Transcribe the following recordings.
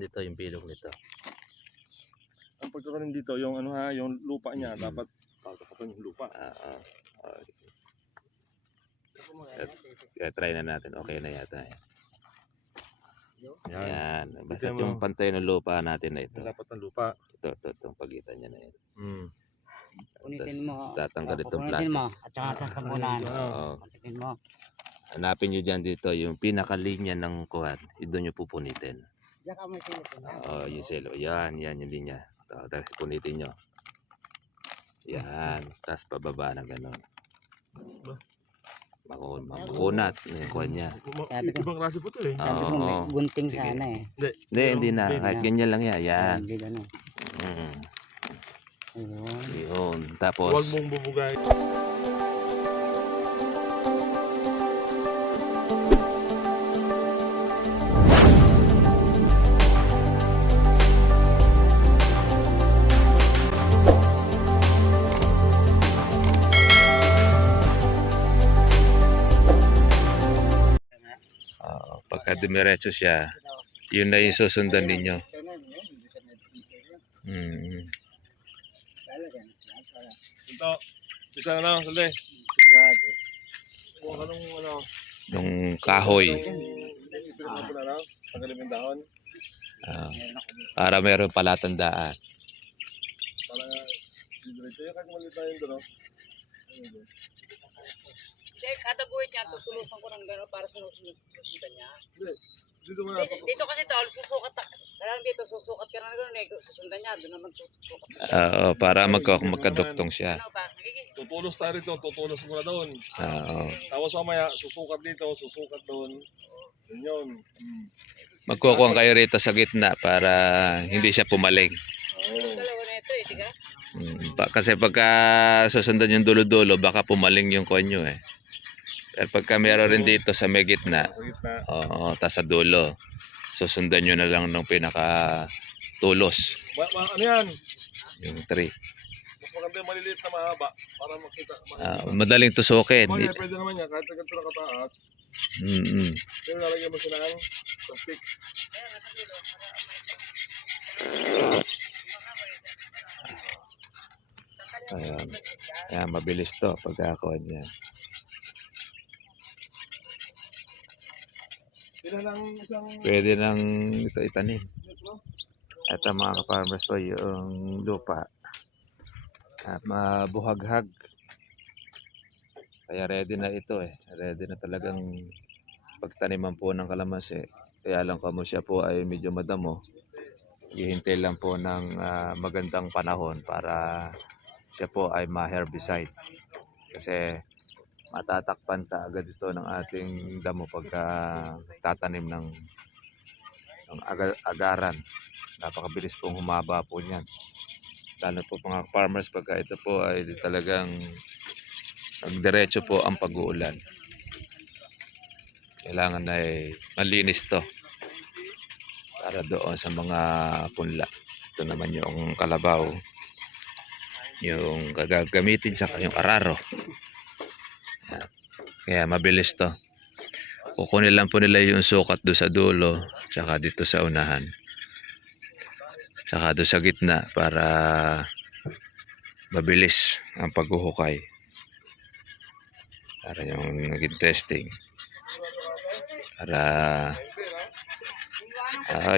dito, yung bilog nito. Ang pagkakaroon dito, yung ano ha, yung lupa niya, dapat tatapatan yung lupa. Try na natin, okay na yata. Yan. Yan. Basta yung pantay ng lupa natin na ito. Dapat ng lupa. Itong pagitan niya na yan. Punitin mo. Tatanggal itong Punitin plastic. mo. At saka sasabunan. Punitin mo. Hanapin nyo dyan dito, yung pinakalinya ng kuhan. Doon nyo pupunitin. Diyan ka may silipin. Yung selo. Yan yung linya. Tapos punitin nyo. Yan. Tapos pababa na gano'n. Makunat yung kuhan niya. Ibang klase po ito eh. Sabi ko may gunting sana eh. Hindi na. Kahit ganyan lang yan. Yan. Hindi gano'n. Yun. Tapos huwag mong bubugay. pagka dumiretso siya, yun na yung susundan ninyo. Ito, isa na lang, sali. Sigurado. Huwag ka nung ano. Yung kahoy. Ipinag mo na lang, tanggalin yung dahon. Para meron palatandaan. Para diretso yung kagmalit tayo doon. Kada guhit niya, tutulusan ko ng gano'n para sinusundan niya. Dito mo na. Dito kasi tol, susukat. Parang dito, susukat ka na gano'n eh. Susundan niya, doon naman susukat. Para magkaduktong siya. Ano ba? Tutulos tayo rito, tutulos mo na doon. Tapos mamaya, susukat dito, susukat doon. Yun. Magkukuha kayo rito sa gitna para hindi siya pumaling. Dalawa na ito eh, diga? Kasi pagka susundan yung dulo-dulo, baka pumaling yung konyo eh. Pero pagka meron rin dito sa may gitna, tas sa dulo, susundan nyo na lang ng pinaka-tulos. Ano yan? Yung tree. Mas maganda yung maliliit na mahaba para makita. Madaling tusukin. Pwede naman yan, kahit ganito na kataas. Pero nalagyan mo siya ng plastic. Ayan, mabilis to pagkakuha niya. Pwede nang ito itanim. Ito mga ka-farmers po yung lupa. At mabuhaghag. Kaya ready na ito eh. Ready na talagang pagtaniman po ng kalamansi. Kaya lang kamo siya po ay medyo madamo. Hihintay lang po ng magandang panahon para siya po ay ma-herbicide. Kasi matatakpan ta agad ito ng ating damo pagka tatanim ng agaran. Napakabilis pong humaba po niyan. Lalo po mga farmers pagka ito po ay talagang diretso po ang pag-uulan. Kailangan ay malinis to para doon sa mga punla. Ito naman yung kalabaw, yung gagamitin tsaka yung araro. Kaya mabilis to. Kukunin lang po nila yung sukat doon sa dulo tsaka dito sa unahan tsaka doon sa gitna para mabilis ang paghuhukay. Para yung naging testing. Para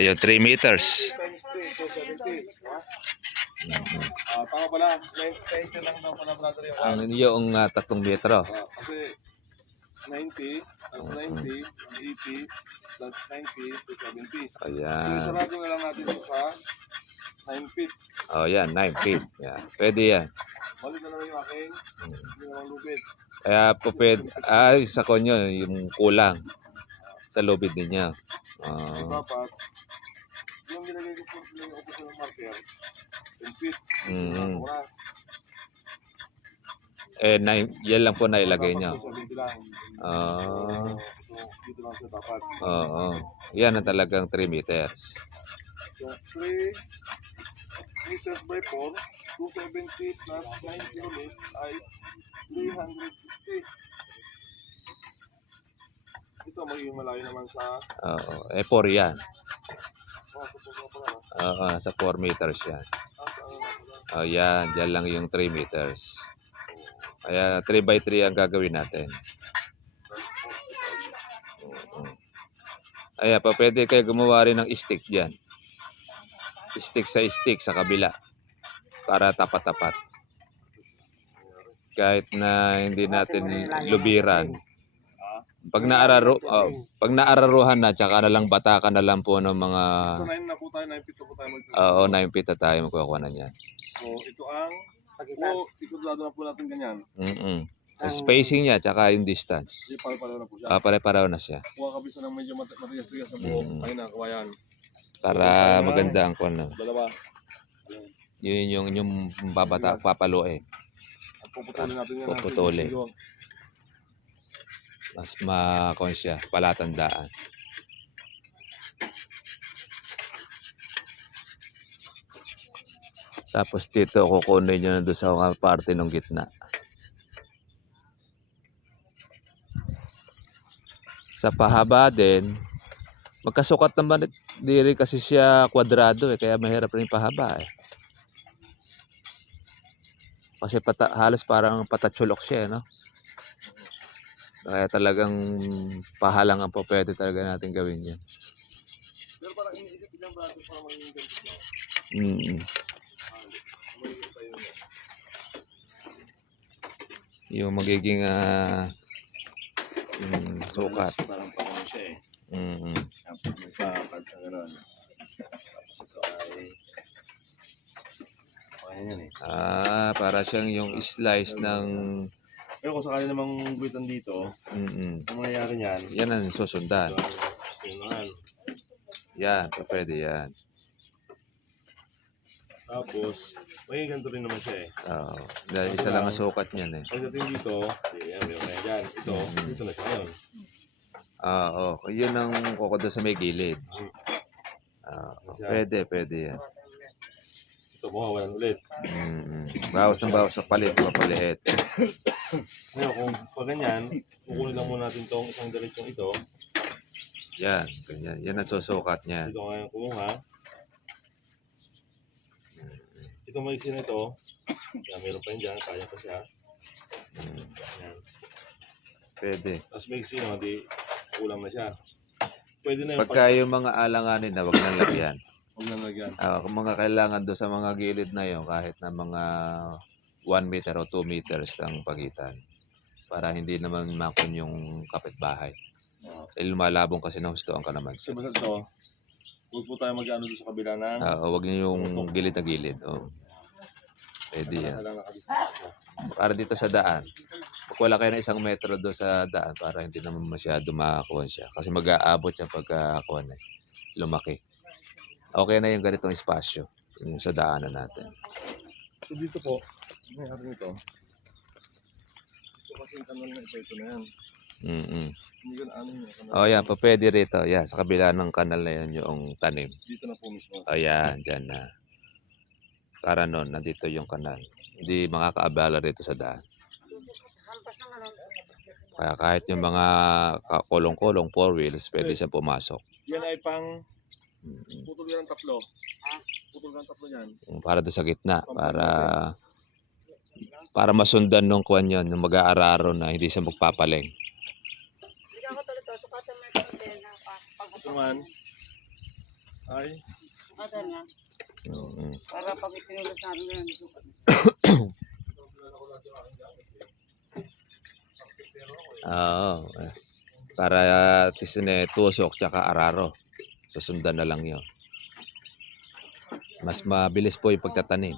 yung 3 meters. Tama pala, 90 lang daw pala brother yung Ang yung 3 metro. kasi 90, plus 90, 80, plus 90 to 70. Ayan. Sarado na lang natin ito sa 9 feet. Oh, yan, 9 feet. Yan. Pwede yan. Balik na naman yung aking, hindi naman lubid. Kaya po pwede, sa konyo, yung kulang sa lubid ninyo. Dapat, yung nilagay ko po yung upos ng marker, 10 feet. Yan lang po na ilagay nyo. Dito lang siya dapat. Yan na talagang 3 meters. So, 3 meters by 4, 270 plus 90 ulit ay 360. Ito magiging malayo naman sa... 4 yan. Oo, nasa 4 meters yan. Oh, yan. Diyan lang yung 3 meters. Kaya 3 by 3 ang gagawin natin. Oo. Ayan, pa pwede kayo gumawa rin ng stick dyan. Stick sa kabila. Para tapat-tapat. Kahit na hindi natin lubiran. Pag naararuhan na, tsaka na lang batakan na lang po ng mga... So 9 na po tayo, 9 feet na po tayo Oo, 9 feet na tayo magkukuha na yan. So ito ang... ikutado na po natin ganyan. So, spacing niya, tsaka yung distance. Hindi pare-pareho na po siya. Pare-pareho na siya. Kuha kabisa ng medyo matigas-tigas na buhok. Ay na, kawayan. Para maganda ang kono. Dalawa. Yun yung papaluin. At puputulin natin yan. Puputulin. Mas makonsya, palatandaan. Tapos dito kukunin nyo na doon sa mga parte ng gitna. Sa pahaba din, magkasukat naman diri kasi siya kwadrado kaya mahirap rin pahaba Kasi halos parang patatsulok siya no? Kaya talagang pahalangan po pwede talaga natin gawin yan. Pero parang iniisip nilang braso para maging ganito. Yung magiging sukat. Parang pangano siya eh. Tapos may pakat na gano'n. Ito ay... Pakanya yan eh. Para siyang yung slice ng... Pero kung sakali namang guwitan dito, ang mangyayari niyan, yan ang susundan. tingnan. Yan, pwede yan. Tapos, may ganito rin naman siya eh. Oo. Dahil isa lang ang sukat niyan eh. Pagdating dito, yan, may kaya dyan. Ito, dito na siya ngayon. Oo. Yun ang kukudo sa may gilid. Pwede yan. Ito, mawawalan ulit. Bawas ng bawas sa palit, mapaliit. Ngayon, kung pag ganyan, kukunin lang muna natin itong isang diretsyon ito. Yan, ganyan. Yan ang susukat niya. Dito ngayon kumuha. Ito maiksi na ito. Kaya meron pa yun dyan, kaya pa siya. Yan. Pwede. Tapos maiksi na, di kulang na siya. Pwede na yung Pagka yung mga alanganin na wag nang lagyan. Huwag na lagyan. Kung mga kailangan doon sa mga gilid na yun, kahit na mga 1 meter o 2 meters ang pagitan. Para hindi naman makon yung kapitbahay. Dahil lumalabong kasi ng husto ang kalamansi. Kasi basta ito, huwag po tayo mag-ano doon sa kabila ng... Huwag niyo yung gilid na gilid. Pwede yan. Para dito sa daan. Pag wala kayo na 1 metro doon sa daan, para hindi naman masyado makakuha siya. Kasi mag-aabot siya pagkakuha na. Lumaki. Okay na yung ganitong espasyo. Yung sa daanan natin. So dito po, may hari nito. Ito kasi yung kanal na ito na yan. Hindi ko na ano yun. Yan. Pwede rito. Yan. Sa kabila ng kanal na yan yung tanim. Dito na po mismo. Ayan. Dyan na. Para nun, nandito yung kanal. Hindi makakaabala rito sa daan. Kaya kahit yung mga kulong-kulong 4 wheels, pwede siya pumasok. Yan ay pang putol yan ng tatlo. Putol yan ng tatlo yan. Para doon sa gitna. Para masundan nung kuwan yun, yung mag-aararo na hindi siya magpapaleng. Ito naman ay Sukatan na. Para pag itinulog namin yan, sukat. Para tusok tsaka araro. Susundan na lang yun. Mas mabilis po yung pagtatanim.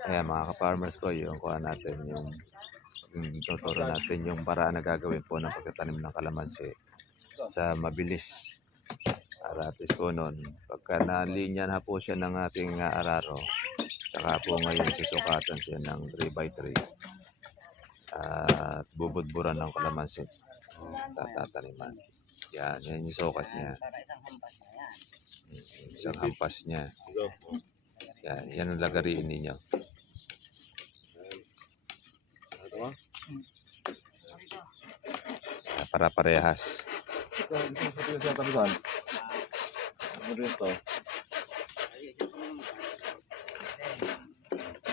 Kaya mga ka-farmers ko, yung kuha natin yung tuturo natin yung paraan na gagawin po ng pagtatanim ng kalamansi sa mabilis. Para at least po nun, pagka nalinya na po siya ng ating araro, saka po ngayon susukatan siya ng 3x3 at bubudburan ng kalamansi tatataniman. Yan yung sukat niya. Isang hampas niya. Yan ang lagariin ninyo. para parehas. Ito sa pinagtatapusan. Ano rin ito?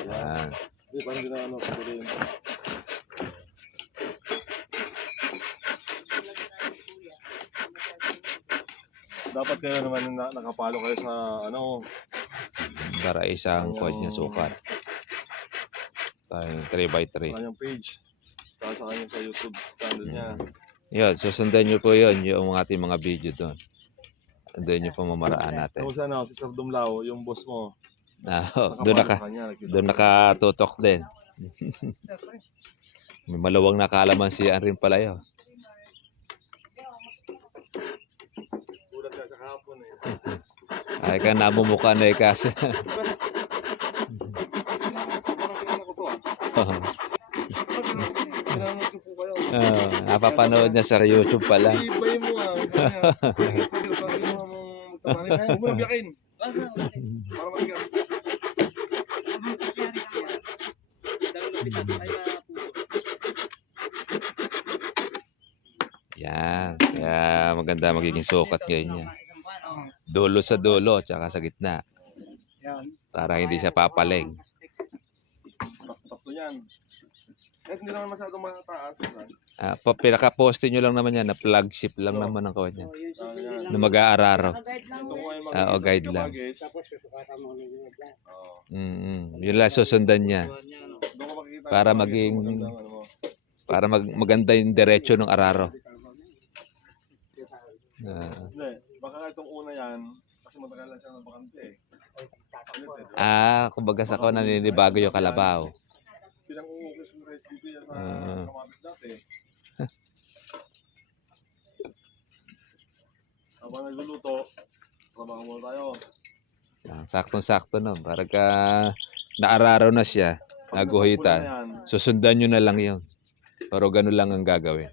Yan. Hindi, parang hindi na ano, pwede yun. Dapat kayo naman nakapalo kayo sa ano, Para isang quad niya sukat. Tayo 3x3. kanyang page. Saka sa kanyang sa YouTube channel niya. Yun, susundan nyo po yun, yung ating mga video doon. Doon yung pamamaraan natin. Tapos ano, si Sir Dumlao, yung boss mo, Doon nakapalo sa kanya. doon nakatutok din. May malawang nakalamansian rin pala yun. Ulat ka sa kahapon eh. Ay ka namumukha na eh kasi. Parang tingnan ko to ah. Pinanood ko po kayo. Napapanood niya sa YouTube pala. Ibay mo ah. Sabi mo mong tamarin. Huwag mo nang biyakin. Para matigas. Yan. Kaya maganda magiging sukat ngayon yan. Dulo sa dulo, tsaka sa gitna. Para hindi siya papaling. Tatlo yan. Kahit hindi naman masyadong mataas. Pinaka-poste nyo lang naman yan, na flagship lang naman ang kawad niya. Yan. Na mag-aararo. Ito ko ay O guide lang. Tapos susukatan mo ulit yung dyan. Yun lang susundan niya. Doon ko makikita. Para maging maganda yung diretso ng araro. Hindi. Baka itong una yan. Kasi matagal lang siya ng bakante eh. Kumbaga sa ko naninibago yung kalabaw. Pinang-uukis mo rin dito yan sa kamabit dati. Habang nagluluto, trabaho muna tayo. Saktong-sakto nun. Para ka naararo na siya, naguhitan. Susundan nyo na lang yun. Pero ganun lang ang gagawin.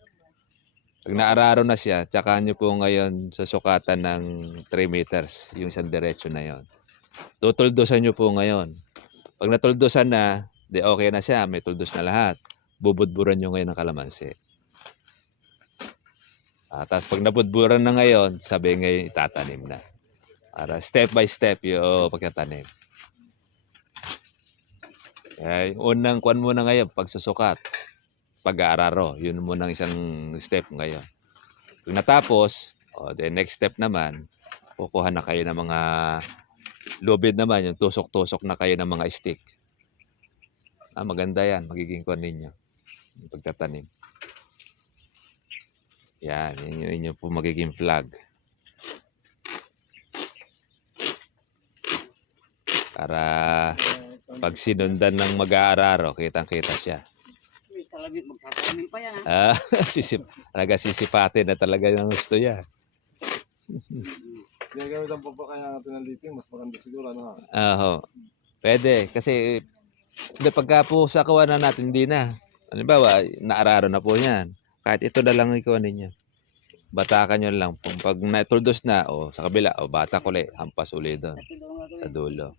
Pag naararo na siya, tsaka nyo po ngayon susukatan ng 3 meters, yung isang diretso na yon. Tutuldusan nyo po ngayon. Pag natuldusan na, di okay na siya, may tuldos na lahat. Bubudburan nyo ngayon ng kalamansi. Tapos pag nabudburan na ngayon, sabi ngayon itatanim na. Para step by step yung pagkatanim. Kaya yung unang kuwan muna ngayon, pagsusukat. Pag-aararo, yun muna isang step ngayon. Pag natapos, the next step naman, kukuha na kayo ng mga lubid naman, yung tusok-tusok na kayo ng mga stick. Maganda yan, magiging kuwan ninyo. Yung pagtatanim. Yan, yun yung po magiging flag. Para pag sinundan ng mag-aararo, kitang-kita siya. Salabit, magsasalamin pa yan ha. Talaga sisipatin na talaga yung gusto niya. Ginagamit ang papakaya natin ng liping, mas maganda siguro, ano? Pwede, kasi pagka po sa kawanan natin, hindi na. Halimbawa, naararo na po yan. Kahit ito na lang ikaw ninyo. Batakan nyo lang. Pag natuldos na, sa kabila, batak ulit, hampas ulit doon. Sa dulo.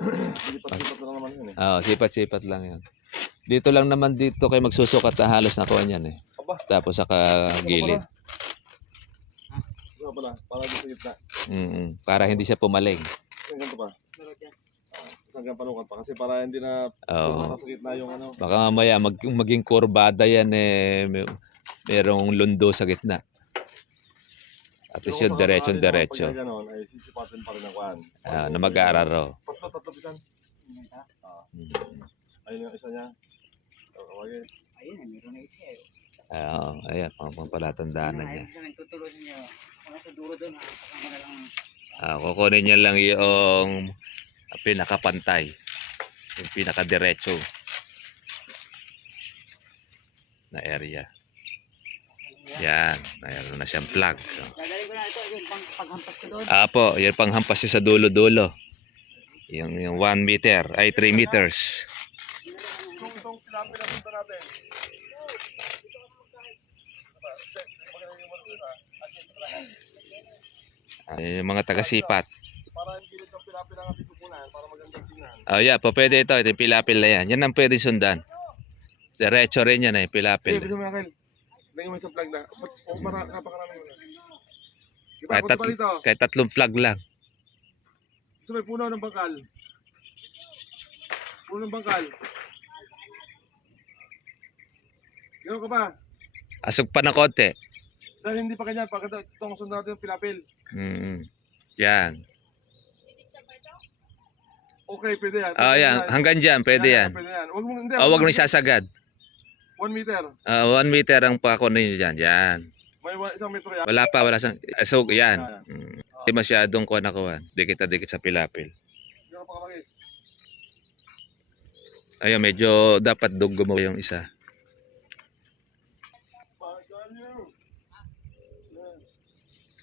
Sipat-sipat na naman yun eh. Sipat-sipat lang yun. Dito lang naman dito kayo magsusukat na halos na kuha niyan eh. Tapos sa gilid. Ano pala? Para dito sa gitna. Para hindi siya pumaling. Ganito pa. Hanggang panukat pa. Kasi para hindi na para sa gitna yung ano. Baka mamaya maging kurbada yan eh. Merong lundo sa gitna. At least yung diretso. Pag gano'n ay sisipatin pa rin ang kuhan. Na mag-aararo. Tatlapitan. Ayun yung isa niya. Ayun, meron na isa eh. Ayan, palatandaan na niya. Tutulungan niyo. Mga sa dulo doon ha. Kasama na lang. Kukunin niya lang yung pinakapantay. Yung pinakadiretso na area. Yan, mayroon na siyang plug. Dadali ko na ito, yung paghampas ko doon. Yung panghampas nyo sa dulo-dulo. Yung 1 meter, ay 3 meters. Itong sinabi na punta natin. Yung mga taga-sipat. Para hindi nito pilapil ang ating tukunan, para magandang tingnan. Yeah, po pwede ito. Ito yung pilapil na yan. Yan ang pwede sundan. Diretso rin yan eh, Sige, pilapil. bisa mo Michael. Lagyan mo sa plug na. Napakarami mo na. Diba, Kahit, punta pa dito. kahit 3 flag lang. So may puno ng bangkal. Puno ng bangkal. Gano'n ka ba? Asog pa na konti. Dahil hindi pa ganyan, pagka itong sunod natin yung pilapil. Yan. Okay, pwede yan. Oh, yan. Hanggang dyan, pwede yan. Pwede yan. Huwag mo, hindi, Huwag mo isasagad. 1 meter. 1 meter ang pako ninyo dyan. Yan. May 1 meter yan. Wala pa, wala sang... So, yan. Hindi masyadong kuha. Dikit sa pilapil. Gano'n pa kamagis. Ayun, medyo dapat dugo mo yung isa.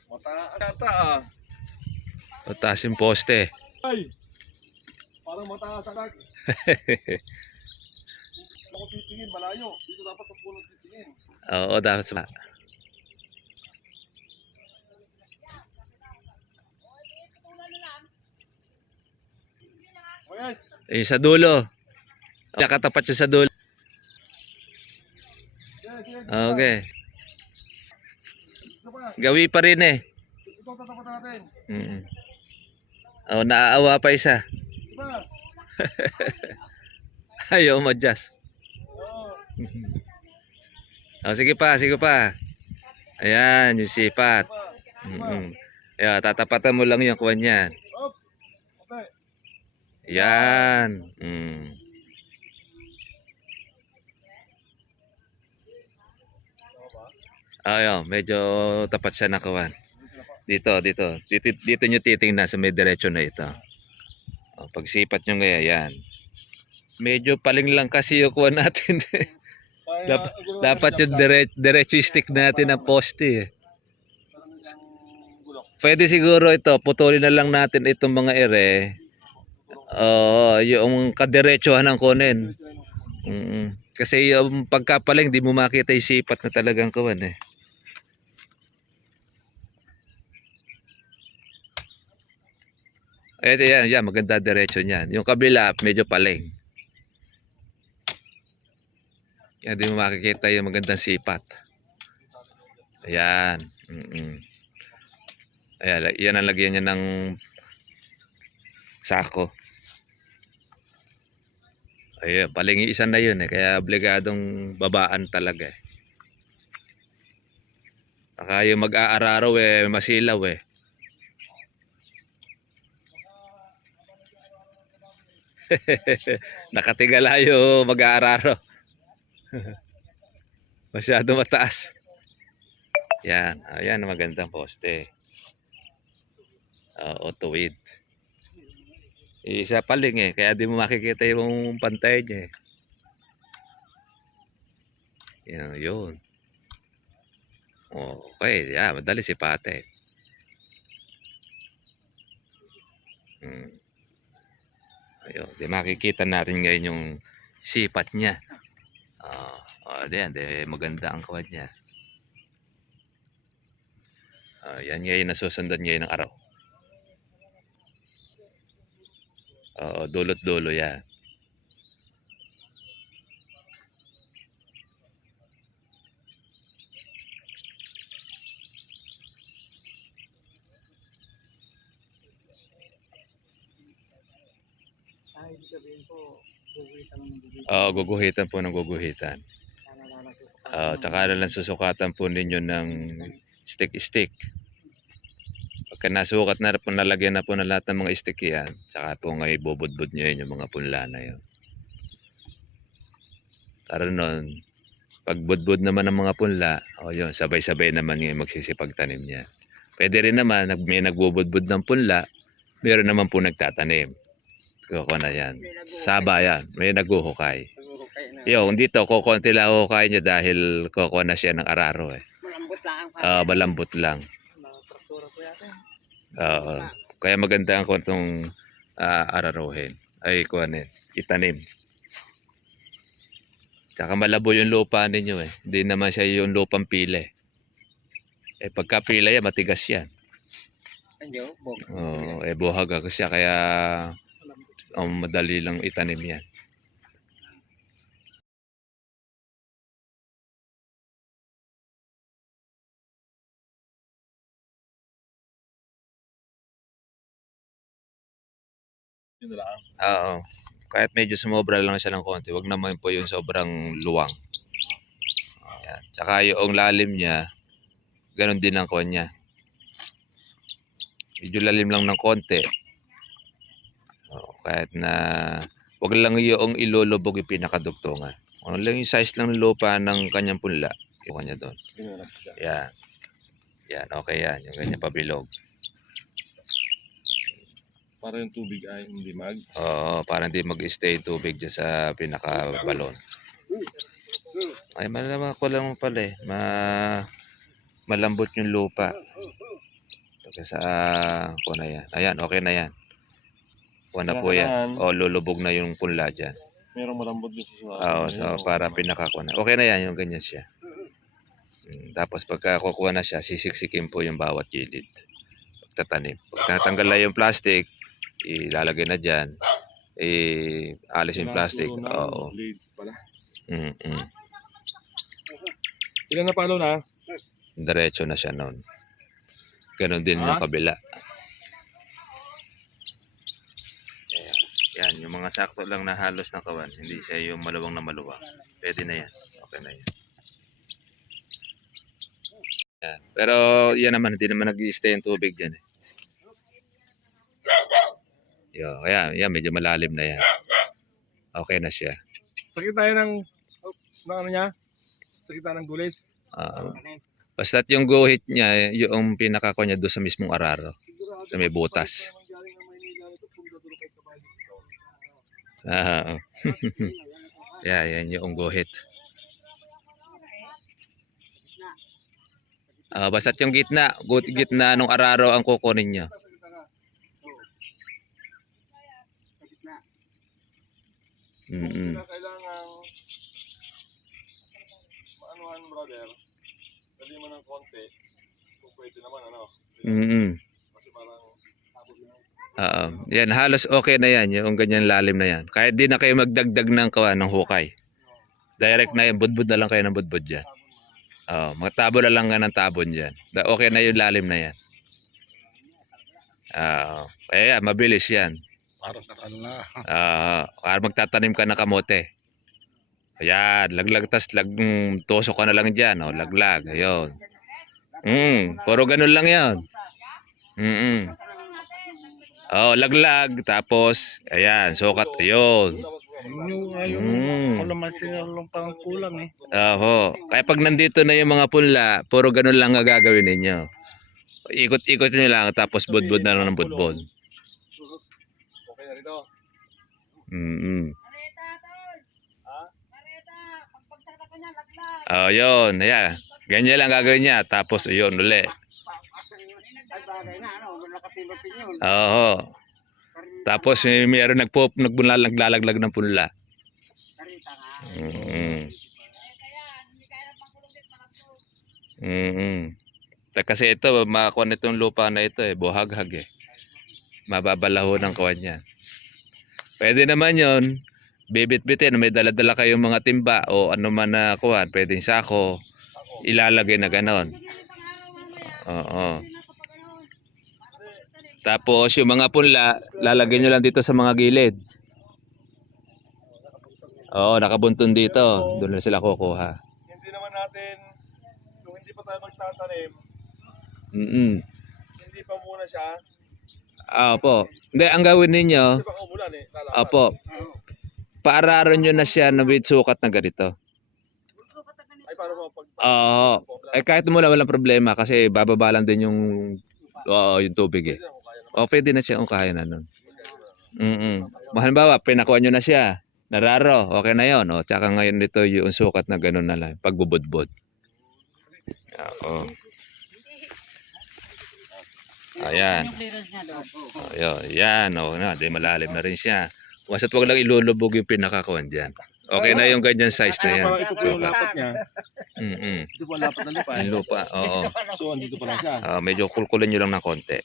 Mataas ata ah. Taas yung poste. Ay! Parang mataas agad. Ako titingin, malayo. Dito dapat ang puno titingin. Oo, dapat sa... Oh yes! Sa dulo. Nakatapat siya sa dulo. Okay. Ito pa. Gawi pa rin eh. Ito tatapat natin. Oh, naaawa pa isa. Diba? Ayaw ma-adjust. Oo. Sige pa. Ayan, yung sipat. Ayan, tatapatan mo lang yung kuwan yan. Oops! Okay. Ayan. Ayun, medyo tapat siya na kuwan. Dito nyo titingnan sa may diretso na ito. Pag sipat nyo ngayon, yan. Medyo paling lang kasi yung kuwan natin. Dapat yung diretso stick natin ang poste eh. Pwede siguro ito, putulin na lang natin itong mga ere. Yung kadiretsohan ng kunin. Kasi yung pagkapaling, di mo makita yung sipat na talagang kuwan eh. Ito yan, maganda diretso niyan. Yung kabila, medyo paling. Yan, di mo makikita yung magandang sipat. Ayan. Ayan, yan ang lagyan niya ng sako. Ayan, paling isa na yun eh. Kaya obligadong babaan talaga eh. Saka yung mag-aararo eh, masilaw eh. Nakatigalayo mag-aararo. Masyado mataas. Yan. Ayan, magandang poste. Tuwid. Isa paling eh. Kaya di mo makikita yung pantay niya eh. Yun. Okay. Yan. Madali si Pate. Ayun. Di makikita natin ngayon yung sipat niya. Maganda ang kawad niya. Yan ngayon nasusundan ngayon ng araw. Dulot-dulo yan. Guguhitan po ng guguhitan. Tsaka lang susukatan po ninyo ng stick. Pagka nasukat na po, nalagyan na po na lahat ng mga stick yan, tsaka po ngayon bubudbud nyo yun yung mga punla na yun. Para nun, pag budbud naman ng mga punla, yun, sabay-sabay naman ngayon magsisipagtanim niya. Pwede rin naman, may nagbubudbud ng punla, meron naman po nagtatanim. Kuko na yan. Saba yan. May naguhukay. Yung dito, kukunti lang hukay niya dahil kuko na siya ng araro eh. Malambot lang. Malambot lang. Kaya maganda ang kuntong araruhin. Ay, kuhanin. Itanim. Tsaka malabo yung lupa ninyo eh. Hindi naman siya yung lupang pile. Pagka pila yan, matigas yan. Buhag ako siya. Kaya madali lang itanim yan. Yun na lang. Oo. Kahit medyo sumobra lang siya ng konti, wag naman po yung sobrang luwang. Ayan. Tsaka yung lalim niya, ganun din ang kuwan niya. Medyo lalim lang ng konti. Kahit na wag lang yung ilulubog yung pinakadugtungan. Ano lang yung size lang ng lupa ng kanyang punla. Yung kanya doon. Yun na lang siya. Yan. Yan, okay yan. Yung ganyan pabilog. Para yung tubig ay hindi Oo, para hindi mag-stay tubig dyan sa pinakabalon. Ay, malaman ko lang pala eh. Malambot yung lupa. Pagka sa na yan. Ayan, okay na yan. Kuha na po yan. O, lulubog na yung punla dyan. merong malambot din sa Oo, so para pinakakuha na. Okay na yan, yung ganyan siya. Tapos pagka kukuha na siya, sisiksikin po yung bawat gilid. Pagtatanim. Pag tatanggal na yung plastic, ilalagay na dyan. Alis yung plastic. Oo. Ilan na palo na? Diretso na siya noon. Ganon din yung kabila. Yan, yung mga sakto lang na halos ng kawan. Hindi siya yung maluwang na maluwang. Pwede na yan. Okay na yan. Yan. Pero yan naman, hindi naman nag-i-stay yung tubig dyan eh. Kaya yan, medyo malalim na yan. Okay na siya. Sakit tayo ng ano niya? Sakit tayo ng gulis. Basta't yung guhit niya, yung pinakako niya doon sa mismong araro. Sa may butas. Yan yung guhit. Basta't yung gitna nung araro ang kukunin niyo. Kailangan maanuhan, brother. Dali mo ng konti. Kung pwede naman, ano? Kasi parang yan, halos okay na yan, yung ganyan lalim na yan. Kahit di na kayo magdagdag ng hukay. Direct na yan, budbud na lang kayo ng budbud dyan. Magtabo na lang nga ng tabon dyan. Okay na yung lalim na yan. Kaya mabilis yan. para takal na. Para magtatanim ka na kamote. Ayan, laglag, tas tusok ka na lang dyan. Laglag, ayun. Puro ganun lang yan. Laglag, tapos, ayan, sukat, ayun. Yung pang kulang eh. Kaya pag nandito na yung mga punla, puro ganun lang ang gagawin ninyo. Ikot-ikot nyo lang, tapos budbud na lang ng budbud. Okay na rito. Yun, ayan. Ganyan lang gagawin niya, tapos yun, uli. Tapos mayroon naglalaglag ng punla. Kasi ito, makakuha nitong lupa na ito buhaghag mababalaho ng kawan niya. Pwede naman yon, bibit-bitin, may dala-dala kayong mga timba o ano man na kuwan, pwedeng sako, ilalagay na ganon. Tapos yung mga punla, lalagay nyo lang dito sa mga gilid. Nakabuntun dito, doon na sila kukuha. Hindi naman natin, kung hindi pa tayo magtatanim, hindi pa muna siya. Opo. Hindi, ang gawin ninyo, Kasi baka umulan opo, paararon nyo na siya na with sukat na ganito. Ay, paano mo pag... Kahit mula walang problema kasi bababa lang din yung tubig pwede na siya kung kaya na nun. Halimbawa, pinakuha nyo na siya, nararo, okay na yun. Tsaka ngayon dito yung sukat na ganun na lang, pagbubudbud. Ayan. Yan, di malalim na rin siya. Basta't wag lang ilulubog yung pinakakuan dyan. Okay na yung ganyan size na yan. Ito po yung lapat niya. Ito po ang lapat na lupa. Yung lupa, So, andito pa lang siya. medyo kulkulin nyo lang ng konti.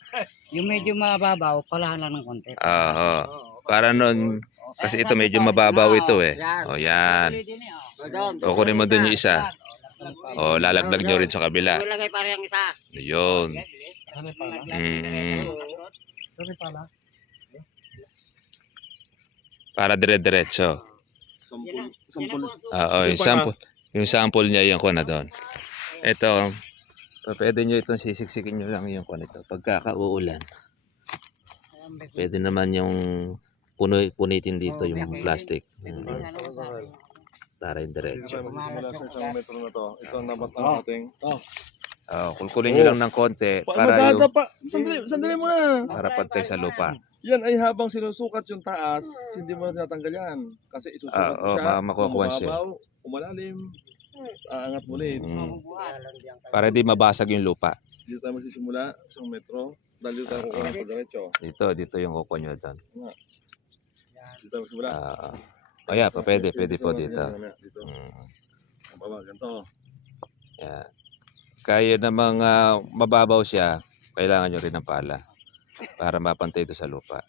Yung medyo mababaw, palahan lang ng konti. Para nun, kasi ito medyo mababaw ito yan. Kukunin mo dun yung isa. Lalaglag nyo rin sa kabila. Ilagay pa rin ang isa. Yun. Para dire-diretso. Yan Sampul. ang sukat. Oo, yung sample niya yung kuha na doon. Ito, pwede nyo itong sisiksikin nyo lang yung kuha nito. Pagkakauulan, pwede naman yung punitin dito yung plastic. Para yung Dito diretso. tayo magsisimula sa isang metro na to. Ito ang dapat ang ating. Kulkulin nyo lang ng konti para Maganda yung pa. Sandali muna. para pantay sa lupa. Yan ay habang sinusukat yung taas, hindi mo na tinatanggal yan. Kasi isusukat mo siya. Makukuha siya. Mababaw, umalalim. Aangat mo ulit. Para di mabasag yung lupa. Dito tayo magsisimula, isang metro. Dahil dito tayo kukuha ng diretso. Dito yung kukuha nyo doon. Dito tayo magsisimula. Pwede po dito. Dito. Ang baba, ganito. Yan. Kaya namang mababaw siya, kailangan nyo rin ng pala para mapantay ito sa lupa.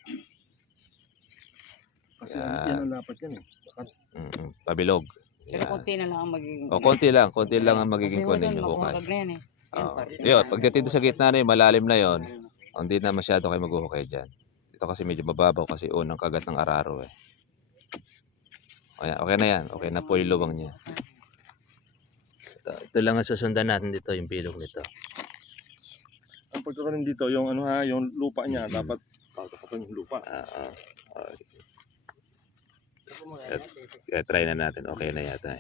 Kasi yan ang dapat yan eh. Pabilog. Pero konti na lang ang magiging. Konti lang ang magiging kunin nyo hukay. Makuhagag na yan eh. Yun, pagdating sa gitna na yun, malalim na yon, hindi na masyado kayo maghuhukay dyan. Ito kasi medyo mababaw kasi unang kagat ng araro eh. Okay na yan. Okay na po yung lubang niya. Ito lang ang susundan natin dito, yung bilog nito. Ang pagkakaroon dito, yung yung lupa niya, dapat tatapatan yung lupa. Try na natin. Okay na yata.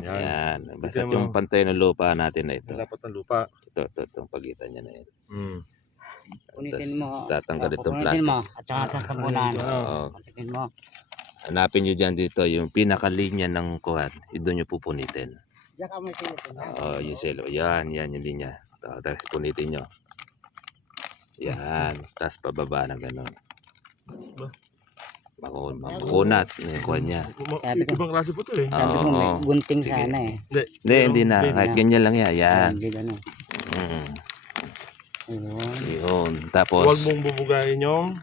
Yan. Yan. Basta yung pantay ng lupa natin na ito. Dapat ng lupa. Itong pagitan niya na yan. Punitin mo. Tatanggal itong Punitin plastic. mo. At saka tatambunan. Oo. Punitin mo. Hanapin nyo dyan dito yung pinakalinya ng kuhan. Doon nyo pupunitin. Diyan ka may pinitin. Yung selo. Yan yung linya. Tapos punitin nyo. Yan. Tapos pababa na gano'n. Makunat. Yung kuhan niya. Sabi ko- Ibang klase po ito eh. Sabi ko may gunting Sige. sana eh. Hindi na. Kahit ganyan lang yan. Yan. Hindi gano'n. Ayun. Yun. Huwag Tapos, mong bubugayin yung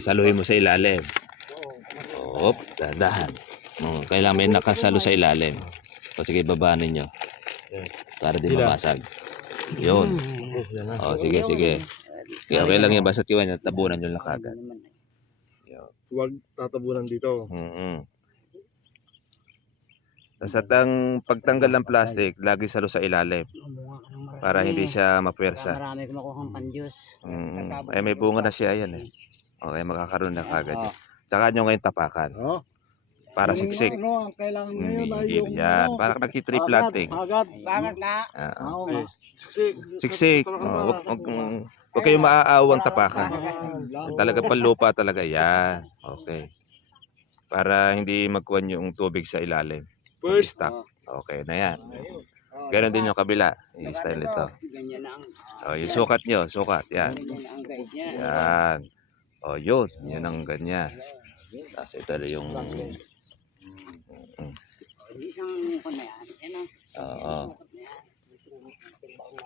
saluhin mo sa ilalim. Dahan. Kailangan may nakasalo sa ilalim. O sige, babaan ninyo. Para di mabasag. Yun. Sige. Okay lang yan. Basta tiwan niya, tabunan nyo lang kagad. huwag tatabunan dito. Tapos ang pagtanggal ng plastic, lagi salo sa ilalim. Para hindi siya mapwersa. Marami kumakuha ng pandyos. Ay may bunga na siya yan eh. Okay, makakaroon na kagad yan. Tsaka nyo ngayon tapakan. Para siksik. Yan. Para nagki-tree planting. Bakit nga? Siksik. Huwag kayong maaawang tapakan. Talaga panlupa talaga. Yan. Okay. Para hindi magkuhan yung tubig sa ilalim. First, Stop. Okay na yan. Ganon din yung kabila. Yung style nito. Ganyan na ang Yung sukat nyo. Sukat. Yan. ganyan na ang guide niya. Yan. Yun. Yan ang ganyan. Tapos ito na yung... Hindi isang kung na yan. Yan ang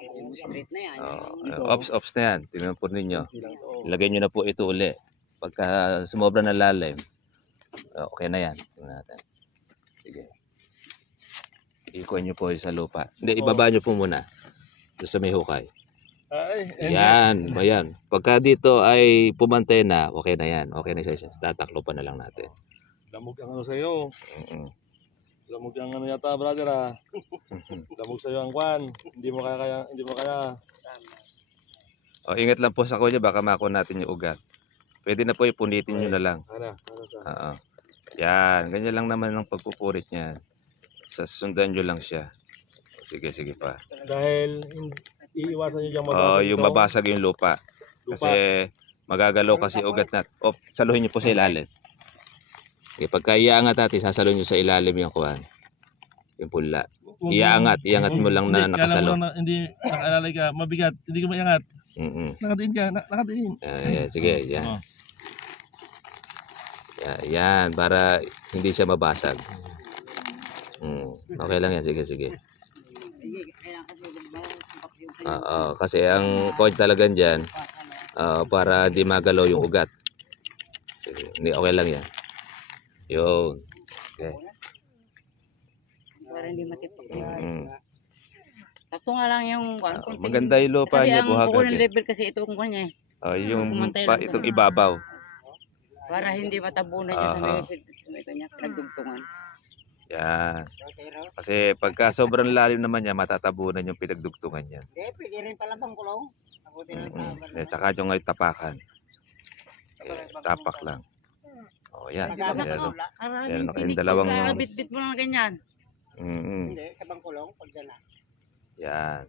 yung straight na yan. Ops na yan. Tingnan po ninyo. Ilagay nyo na po ito uli. Pagka sumobra na lalim, okay na yan. Tingnan natin. Sige. Ikuha nyo po sa lupa. Hindi, ibaba nyo po muna. Doon sa may hukay. Yan. Ayan. Pagka dito ay pumantay na, okay na yan. Okay na siya. Tataklo pa na lang natin. lamog ang ano sa'yo. Lamog ang ano yata, brother Lamog sa'yo ang kwan. Hindi mo kaya. Ingat lang po sa kuya, baka makuha natin yung ugat. Pwede na po ipunitin nyo na lang. Yan, ganyan lang naman ang pagpupurit niya. Sundan nyo lang siya. Sige pa. Dahil iiwasan nyo diyang mabasag Yung mabasag yung lupa. Kasi magagalaw kasi ugat na. Saluhin nyo po sa ilalim. Sige, pagka iangat natin, sasaluhin nyo sa ilalim yung kuhan. Yung pula. Iangat mo lang na nakasalo. Hindi, nakalalay ka, mabigat, hindi ka maiangat. Nakatiin ka, nakatiin. Sige, yan. Yan, para hindi siya mabasag. Okay lang yan, sige. Kasi ang point talaga dyan, para di magalaw yung ugat. Sige, hindi, okay lang yan. Yun. Okay. Para hindi matipag. Sakto nga lang yung Maganda yung lupa niya, Kasi ang buhagag. kukunin level kasi ito kung kanya eh. Yung Pumantay lang itong ito. ibabaw. Para hindi matabunan niya sa Aha. may ito niya, pinagdugtungan. Yan. Kasi pagka sobrang lalim naman yan, matatabunan yung pinagdugtungan yan. Hindi, pwede rin pala tong kulong. Abutin lang sa Tsaka yung ay tapakan. Tapak lang. O yan. Meron. Meron kayong dalawang... Bit-bit mo lang ganyan. Hindi, sa bang kulong, pag dala. Yan.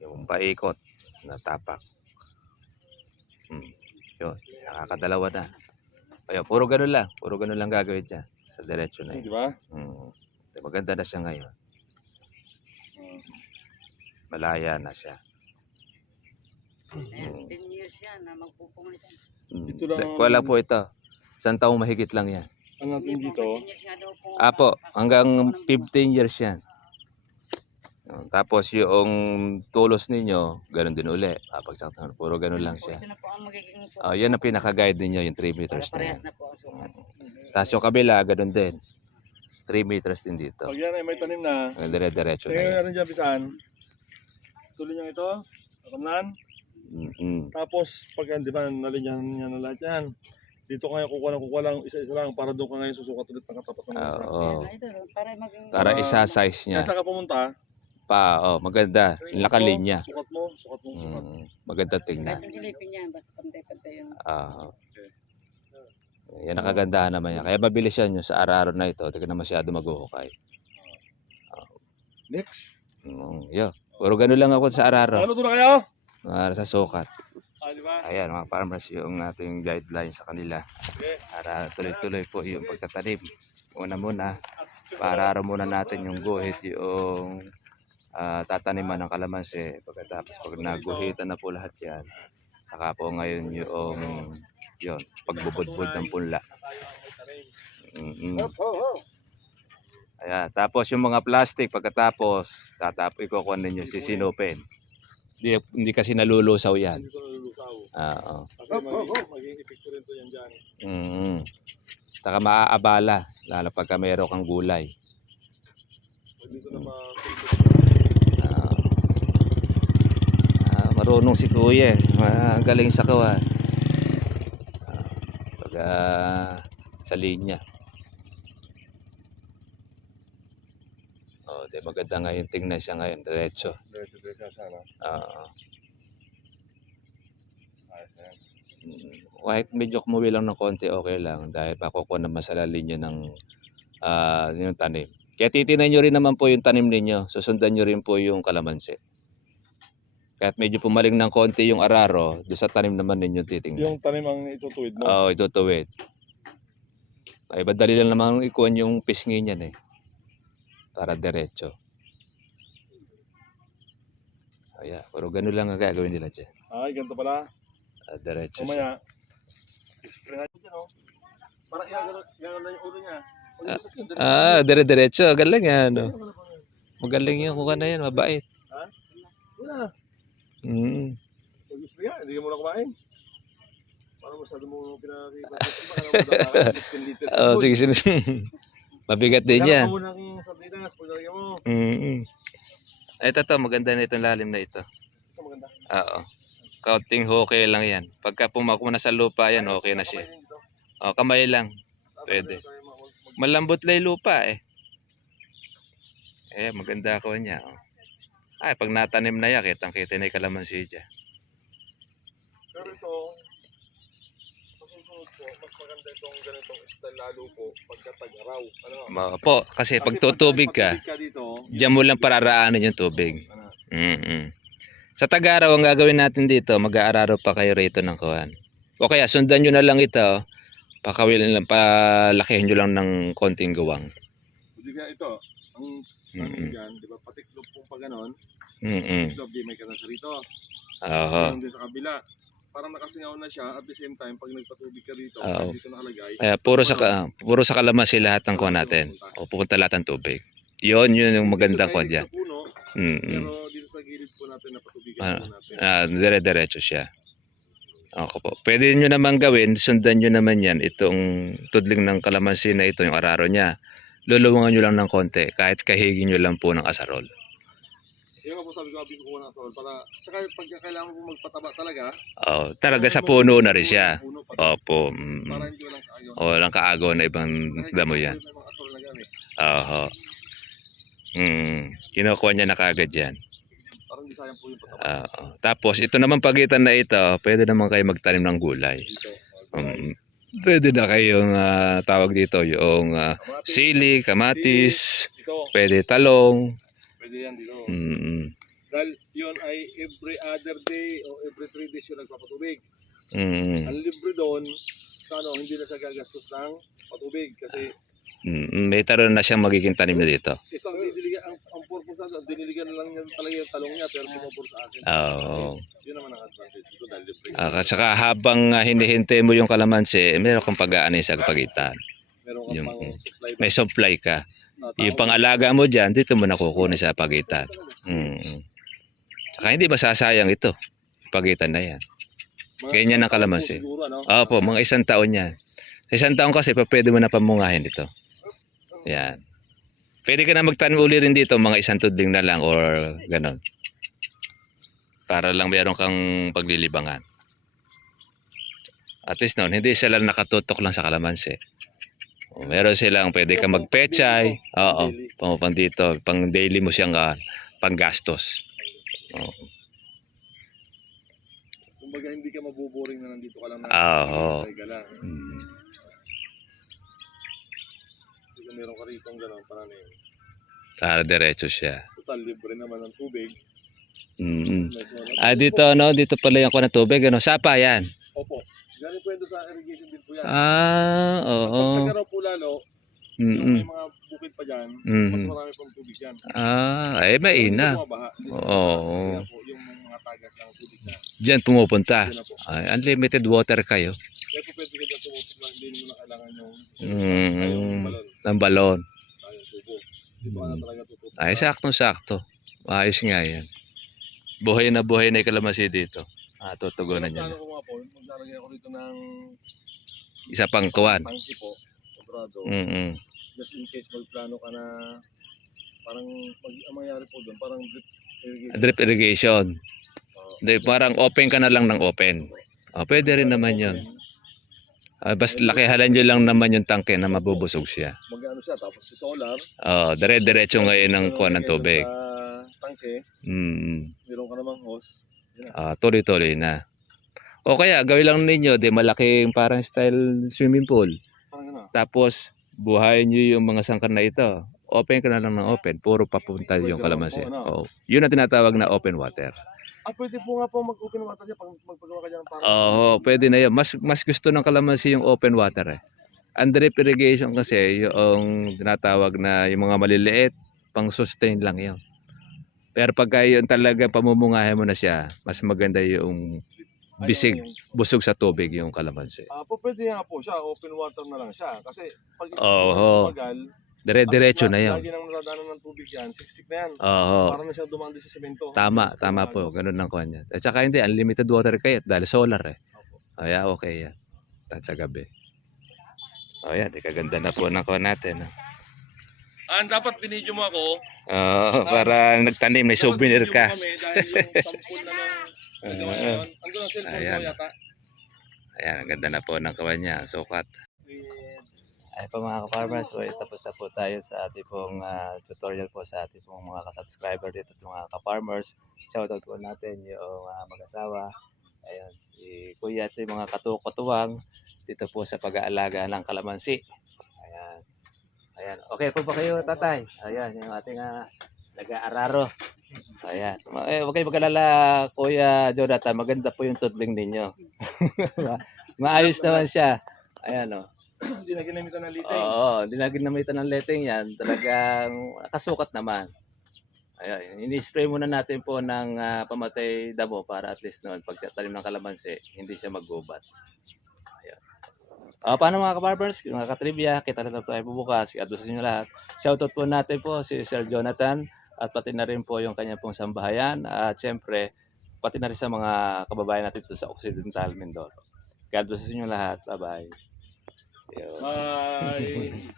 Yung paikot na tapak. Yun. Nakakadalawa na. Ayun, puro ganun lang. Puro ganun lang gagawin niya. Sa diretso na Di yun. ba? Maganda na siya ngayon. Malaya na siya. Ayan, 10 years yan na magpupungulit yan. Ito lang ang- Wala po ito. Isang taong mahigit lang yan. Ang natin Hindi po, dito, 10 years nga daw po. Apo, hanggang 15 years yan. Tapos yung tulos ninyo, ganun din uli. Papagsaktan, puro ganun lang siya. Ito na po ang magiging sukat. Yan ang pinaka-guide ninyo, yung 3 Para meters na yan. parehas na po ang sukat. Tapos yung kabila, ganun din. 3 meters din dito. pag yan ay may tanim na, Dire-diretso na tingnan yan. nga rin dyan bisaan. Tuloy niya ito, nakamnan. Tapos pag yan, di ba, nalinyahan niya na lahat yan. Dito kayo kukuha lang, isa-isa lang, para doon ka ngayon susukat ulit ng katapat ng isa. Oo. Ayan, ito, para maging... Para isa-size niya. Kaya saan ka pumunta, Maganda. Yung nakalinya. sukat mo. Maganda tingnan. Kahit ang silipin niya, basta pantay-pantay yung... Yan nakagandahan naman yan. Kaya mabilis yan yung sa araw na ito. Hindi ka na masyado maghuhukay. Next. Yo. Puro ganun lang ako sa araw. Ano doon na kayo? Sa sukat. Di ba? Ayan mga farmers yung ating guideline sa kanila. Okay. Para tuloy-tuloy po yung pagtatanim. Una para araw muna natin yung guhit yung tataniman ng kalamansi. Pagkatapos pag naguhitan na po lahat yan, saka po ngayon yung yun, pagbubudbud ng punla. Ayan. Tapos yung mga plastic pagkatapos ikukuha ninyo sisinupin. Hindi kasi nalulusaw yan. Hindi ko nalulusaw. Oo. Kasi maging epekto rin to yan dyan. Saka maaabala, lalo pagka meron kang gulay. Pag dito na Marunong si Kuya. Magaling sa kawan. Pag sa linya. Di maganda ngayon. Tingnan siya ngayon. Diretso. diretso sana. Ayos na yan. Kahit medyo kumuwi lang ng konti, okay lang. Dahil makukuha naman sa linya ng yung tanim. Kaya titinan nyo rin naman po yung tanim ninyo. Susundan nyo rin po yung kalamansi. Kahit medyo pumaling ng konti yung araro, doon sa tanim naman ninyo titingnan. Yung tanim ang itutuwid mo. Oo, itutuwid. Ay, madali lang naman ikuha yung pisngi niyan eh. Para diretso. Ayan, pero ganun lang ang gagawin nila dyan. Ay, ganito pala. Diretso siya. Kumaya, spray natin dyan, oh. Para gano'n na yung ulo niya. Dire-diretso. Galing yan. No? Magaling yung kuha na yan. Mabait. Wala. Pag-spray nga, hindi ka muna kumain. Para masyado mo pinakikita. 16 liters. Sige. Mabigat din yan. Kaya muna ng sardinas, paglalagyan mo. Ito maganda na itong lalim na ito. Ito maganda. Oo. Counting okay lang yan. Pagka pumako na sa lupa yan, okay na siya. Kamay lang. Pwede. Malambot lang yung lupa eh. Maganda ako niya. Ay, pag natanim na yan, kitang-kita na yung kalamansi dyan. Pero ito, masusunod po, mas maganda itong ganitong style lalo po pagkatag-araw. Po, kasi pag tutubig ka, dito, diyan mo lang pararaanin yung tubig. Sa Tag-araw, ang gagawin natin dito, mag-aararo pa kayo rito ng kuhan. O kaya, sundan nyo na lang ito. Palakihin nyo lang ng konting gawang. Hindi kaya ito, ang dyan, di ba, patiklop po pa ganon, Mm-mm. patiklop, di may kanasa rito. Oo. Ganon din sa kabila. Parang nakasingaw na siya, at the same time, pag nagpatubig ka dito, Oo. dito nakalagay, Puro sa kalamansi lahat ng kuha natin. O pupunta lahat ng tubig. Yun yung magandang kuha dyan. sa puno, Mm-mm. pero dito sa gilid po natin, napatubigan po natin. Dire-diretso siya. Ako po. Pwede nyo naman gawin, sundan nyo naman yan, itong tudling ng kalamansi na ito, yung araro niya. Luluwangan nyo lang ng konti, kahit kahigin nyo lang po ng asarol. Yung nga po sabi ko, abis ko ng solar para saka pagka kailangan mo magpataba talaga, Oh, talaga sa puno na rin siya. puno pa Opo. para hindi walang kaagaw. Walang kaagaw na ibang damo yan. May mga solar na gamit. Oho. Kinukuha niya na kagad yan. Para hindi sayang po yung pataba. Oo. Tapos ito naman pagitan na ito, pwede naman kayo magtanim ng gulay. Dito. Pwede na kayong tawag dito yung Kamatis, sili, kamatis, dito. pwede talong. Pwede yan dito. Mm, Dahil yun ay every other day o every 3 days yung nagpapatubig. mm, Ang libre doon, hindi na siya gagastos ng patubig. Kasi may taron na siyang magiging tanim na dito. ito ang diniligan, ang purpose na diniligan na lang niya talaga yung talong niya pero bumabor sa akin. Oo. Yun naman ang advantage dito dahil libre. At saka habang hinihintay mo yung kalamansi, meron kang pag-aanay sa pagitan. Meron ka yung- pang supply. May supply ka. na tao. Yung pang-alaga mo dyan, dito mo nakukunin sa pagitan. Mm. Saka hindi masasayang ito. Pagitan na yan. Mga ganyan ang taon po kalamansi. siguro, ano? Opo, mga 1 taon yan. Sa 1 taon kasi, pwede mo na pamungahin dito. Yan. Pwede ka na magtanim uli rin dito, mga 1 tudling na lang or ganon. Para lang meron kang paglilibangan. At least noon, hindi sila nakatutok lang sa kalamansi. O, meron silang, pwede ka magpechay. Oo, pang dito. Pang daily mo siyang panggastos. Oo. Kumbaga hindi ka mabuboring na nandito ka lang. Oo. Ka lang. Mm. Kasi meron ka rito ang gano'n para na yun. Para diretso siya. Total libre naman ng tubig. Mm. May solar. Dito, no? Dito pala yung kuha ng tubig. Ano? Sapa yan. Opo. Galing po yun doon sa irrigation din po yan. Oo. Pag raw po lalo, yung Mm-mm. may mga bukid pa dyan, Mhm. mas marami pang tubig yan. Maina. Hindi po bumabaha. Hindi po Oo. bumabaha. Kaya po, yung mga tagas ng tubig na, Diyan pumupunta. yun na po. Ay, unlimited water kayo. Kaya po pwede ka dyan tumutok lang, hindi mo na kailangan yung Mm. balon, Ng balon. yung tubo. Dito ka na talaga tututok. Ay, saktong-sakto. Ayos nga yan. Buhay na yung kalamansi dito. Tutugunan niya Plano na. ko nga po, maglalagay ako dito ng Isa pang kuwan. tangki po, sobrado. Mm-mm. Just in case magplano ka na parang ang mangyari po doon, parang drip irrigation. Drip irrigation. Oo. Hindi, parang open ka na lang ng open. Pwede rin naman yun. Basta lakihalan nyo lang naman yung tangke na mabubusog siya. Mag-ano siya, tapos si solar. Dire-diretso ngayon ng kuha ng tubig. Sa tangke, meron ka namang hose. Tuloy-tuloy na. O kaya, gawin lang ninyo, malaking parang style swimming pool. Parang ano. Tapos, buhayin nyo yung mga sangkar na ito. Open ka na lang ng open. Puro papunta yung kalamansi. Oo. Yun ang tinatawag na open water. Pwede po nga po mag-open water niya pag magpagawa ka dyan ng parang. Oo, pwede na yun. Mas gusto ng kalamansi yung open water eh. Ang drip irrigation kasi, yung tinatawag na yung mga maliliit, pang sustain lang yun. Pero pagka yun talaga pamumungahin mo na siya, mas maganda yung bisig, busog sa tubig yung kalamansi. Pwede nga po siya, open water na lang siya. Kasi pag Oo. tumagal, Dire-diretso na yun. lagi nang nadaanan ng tubig yan, siksik na yan. Oo. Para na siya dumandi sa semento. Tama po. Ganun lang kuhan yan. At saka hindi, unlimited water kayo dahil solar eh. Kaya okay yan. At sa gabi. Yan, kaganda na po ng kuhan natin. Dapat binidyo mo ako. Para nagtanim, may souvenir ka. Kami dahil yung sampul na ng nagawa yun. Andun ang cellphone Ayan. ko yata. Ayan, ang ganda na po ng kuhan niya. Sukat. Ay po mga ka-farmers, so tapos na po tayo sa ating pong tutorial po sa ating pong mga ka-subscriber dito at mga ka-farmers. Shoutout po natin yung mag-asawa. Ayan, si Kuya at yung mga katuwang dito po sa pag-aalaga ng kalamansi. Ayan. Ayan. Okay po ba kayo, tatay? Ayan, yung ating nag-aararo. Ayan. Huwag kayo mag-alala, Kuya Jonathan. Maganda po yung tudling ninyo. Maayos naman siya. Ayan o. Hindi na ginamitan ng liting. Oo, hindi na ginamitan ng letting yan. Talagang nakasukat naman. Ayan, ini-spray muna natin po ng pamatay damo para at least noon pagtatanim ng kalamansi, hindi siya maggubat. Ayan. Paano mga ka-barbers, mga ka-trivia, kita na tayo bubukas. God bless inyo lahat. Shoutout po natin po si Sir Jonathan at pati na rin po yung kanya pong sambahayan. At syempre, pati na rin sa mga kababayan natin dito sa Occidental Mindoro. God bless inyo lahat. Bye-bye. Yun. Bye.